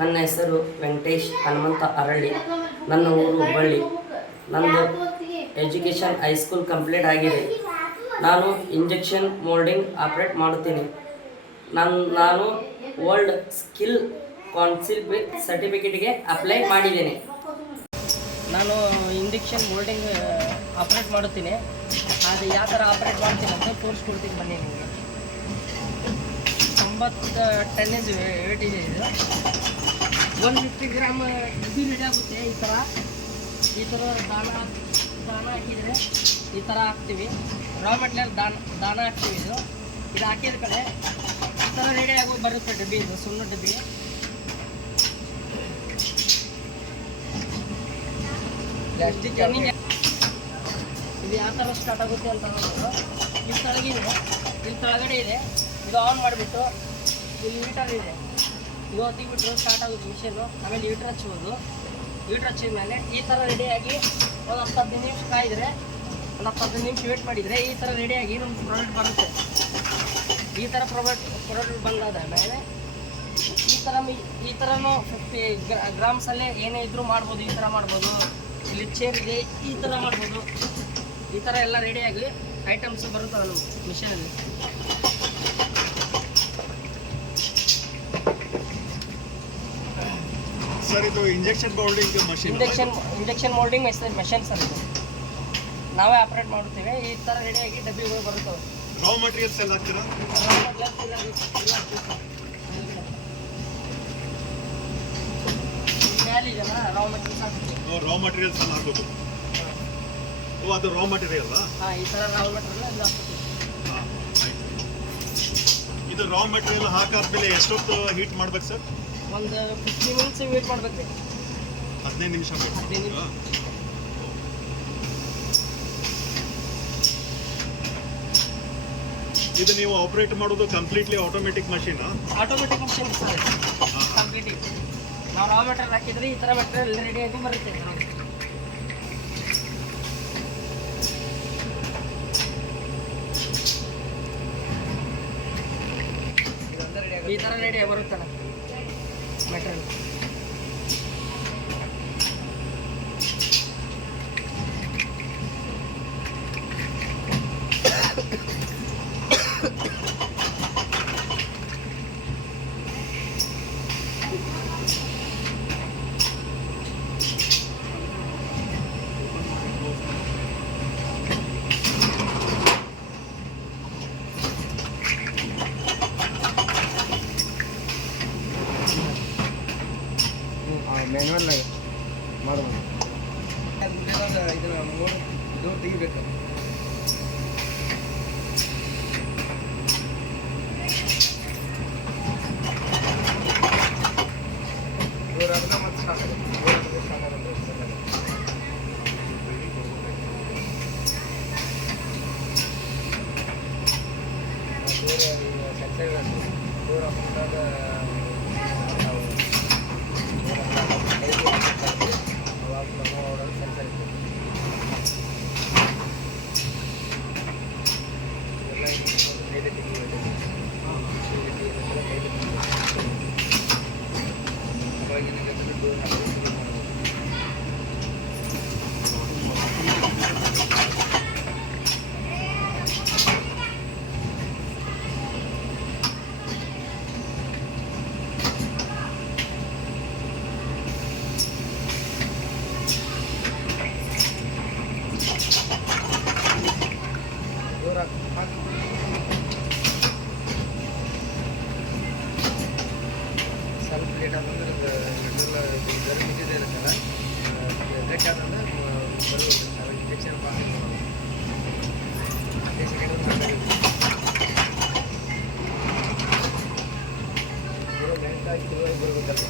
ನನ್ನ ಹೆಸರು ವೆಂಕಟೇಶ್ ಹನುಮಂತ ಅರಳಿ. ನನ್ನ ಊರು ಹುಬ್ಬಳ್ಳಿ. ನಂದು ಎಜುಕೇಷನ್ ಹೈಸ್ಕೂಲ್ ಕಂಪ್ಲೀಟ್ ಆಗಿದೆ. ನಾನು ಇಂಜೆಕ್ಷನ್ ಮೋಲ್ಡಿಂಗ್ ಆಪ್ರೇಟ್ ಮಾಡುತ್ತೀನಿ. ನಾನು ವರ್ಲ್ಡ್ ಸ್ಕಿಲ್ ಕೌನ್ಸಿಲ್ ಸರ್ಟಿಫಿಕೇಟ್ಗೆ ಅಪ್ಲೈ ಮಾಡಿದ್ದೇನೆ. ನಾನು ಇಂಜೆಕ್ಷನ್ ಮೋಲ್ಡಿಂಗ್ ಆಪ್ರೇಟ್ ಮಾಡುತ್ತೀನಿ. ಅದು ಯಾವ ಥರ ಆಪ್ರೇಟ್ ಮಾಡ್ತೀನಿ ಅಂತ ತೋರಿಸ್ಕೊಡ್ತೀನಿ ಬನ್ನಿ. ನಿಮಗೆ 90 ಟನ್ನೇಜ್ ವೇಟ್ ಇದೆ. ಇದು 150 ಗ್ರಾಮ್ ಇದು ರೆಡಿ ಆಗುತ್ತೆ. ಈ ಥರ ದಾನ ಹಾಕಿದರೆ ಈ ಥರ ಹಾಕ್ತೀವಿ. ರಾ ಮೆಟೀರಿಯಲ್ ದಾನ ಹಾಕ್ತೀವಿ. ಇದು ಹಾಕಿದ ಕಡೆ ಈ ಥರ ರೆಡಿ ಆಗೋ ಬರುತ್ತೆ ಡಬ್ಬಿ. ಇದು ಸುಣ್ಣ ಡಬ್ಬಿ. ಪ್ಲಾಸ್ಟಿಕ್ ಇದು ಯಾವ ಥರ ಸ್ಟಾರ್ಟ್ ಆಗುತ್ತೆ ಅಂತ ನೋಡೋದು. ಇಲ್ಲಿ ಕೆಳಗಡೆ ಇದೆ. ಇದು ಆನ್ ಮಾಡಿಬಿಟ್ಟು ಇಲ್ಲಿ ಮೀಟರ್ ಇದೆ. ಇದು ಹೊತ್ತಿಬಿಟ್ರು ಸ್ಟಾರ್ಟ್ ಆಗುತ್ತೆ ಮಿಷನ್ನು. ಆಮೇಲೆ ಲೀಟ್ರ್ ಹಚ್ಬೋದು. ಲೀಟ್ರ್ ಹಚ್ಚಿದ ಮೇಲೆ ಈ ಥರ ರೆಡಿಯಾಗಿ ಒಂದು 10-15 ನಿಮಿಷ ಕಾಯಿದರೆ, ಒಂದು 10-15 ನಿಮಿಷ ವೇಟ್ ಮಾಡಿದರೆ ಈ ಥರ ರೆಡಿಯಾಗಿ ನಮ್ಮ ಪ್ರಾಡಕ್ಟ್ ಬರುತ್ತೆ. ಈ ಥರ ಪ್ರಾಡಕ್ಟ್ ಬಂದಾದ ಮೇಲೆ ಈ ಥರನೂ 50 ಗ್ರಾಮ್ಸಲ್ಲೇ ಏನೇ ಇದ್ದರೂ ಮಾಡ್ಬೋದು. ಈ ಥರ ಮಾಡ್ಬೋದು. ಇಲ್ಲಿ ಚೇರ್ ಇದೆ, ಈ ಥರ ಮಾಡ್ಬೋದು. ಈ ಥರ ಎಲ್ಲ ರೆಡಿಯಾಗಿ ಐಟಮ್ಸ್ ಬರುತ್ತವೆ ನಮ್ಮ ಮಿಷನಲ್ಲಿ. ಸರ್, ಇದು injection moulding machine. Injection moulding machine sir. ಇದು ನಾವೇ ಆಪ್ರೇಟ್ ಮಾಡುತ್ತೇವೆ. ಈ ಥರ ರೆಡಿಯಾಗಿ ಡಬ್ಬಿಗಳು ಬರುತ್ತವೆ. ರಾ ಮಟೀರಿಯಲ್ಸ್ ಎಲ್ಲ ಹಾಕ್ತೀರಾ? ರಾ ಮಟೀರಿಯಲ್ಸ್ ಹಾಕ್ತೀವಿ. ರಾ ಮಟೀರಿಯಲ್ಸ್ ಎಲ್ಲ ಹಾಕೋದು. ಅದು ರಾ ಮಟೀರಿಯಲ್. ಈ ಥರ ರಾ ಮಟೀರಿಯಲ್ ಎಲ್ಲ ಹಾಕ್ತೀವಿ. ಇದು ರಾ ಮಟೀರಿಯಲ್ ಹಾಕಾದ್ಮೇಲೆ ಎಷ್ಟೊತ್ತು ಹೀಟ್ ಮಾಡ್ಬೇಕು ಸರ್? ಒಂದು 15 ಮಿನಿಟ್ಸ್ ವೇಟ್ ಮಾಡ್ಬೇಕು. 15 ನಿಮಿಷ ಬೇಕು. ಇದು ನೀವು ಆಪರೇಟ್ ಮಾಡೋದು completely automatic machine? Automatic machine sir. Completely ನಾವು ರಾ ಮೆಟೀರಿಯಲ್ ಹಾಕಿದ್ರೆ ಈ ಥರ ಮೆಟೀರಿಯಲ್ ರೆಡಿಯಾಗಿ ಬರುತ್ತೆ. ಈ ಥರ ರೆಡಿಯಾಗಿ ಬರುತ್ತಲ್ಲ ಮೆಟೀರಿಯಲ್. ಮ್ಯಾನ್ಯಲ್ ಮಾಡೋದು. ಇದು ತೆಗಿಬೇಕು. ಸ್ವಲ್ಪ ಲೇಟ್ ಆದಂದ್ರೆ ಬಿದ್ದಿದೆ ಇರುತ್ತಲ್ಲ, ಗಟ್ಟಿ ಆದಂದ್ರೆ ಬರೋದು ಇಂಜೆಕ್ಷನ್ ಪಾಸ್ 15 ಸೆಕೆಂಡ್ ಬರಬೇಕಲ್ಲ. ಬರಬೇಕಲ್ಲ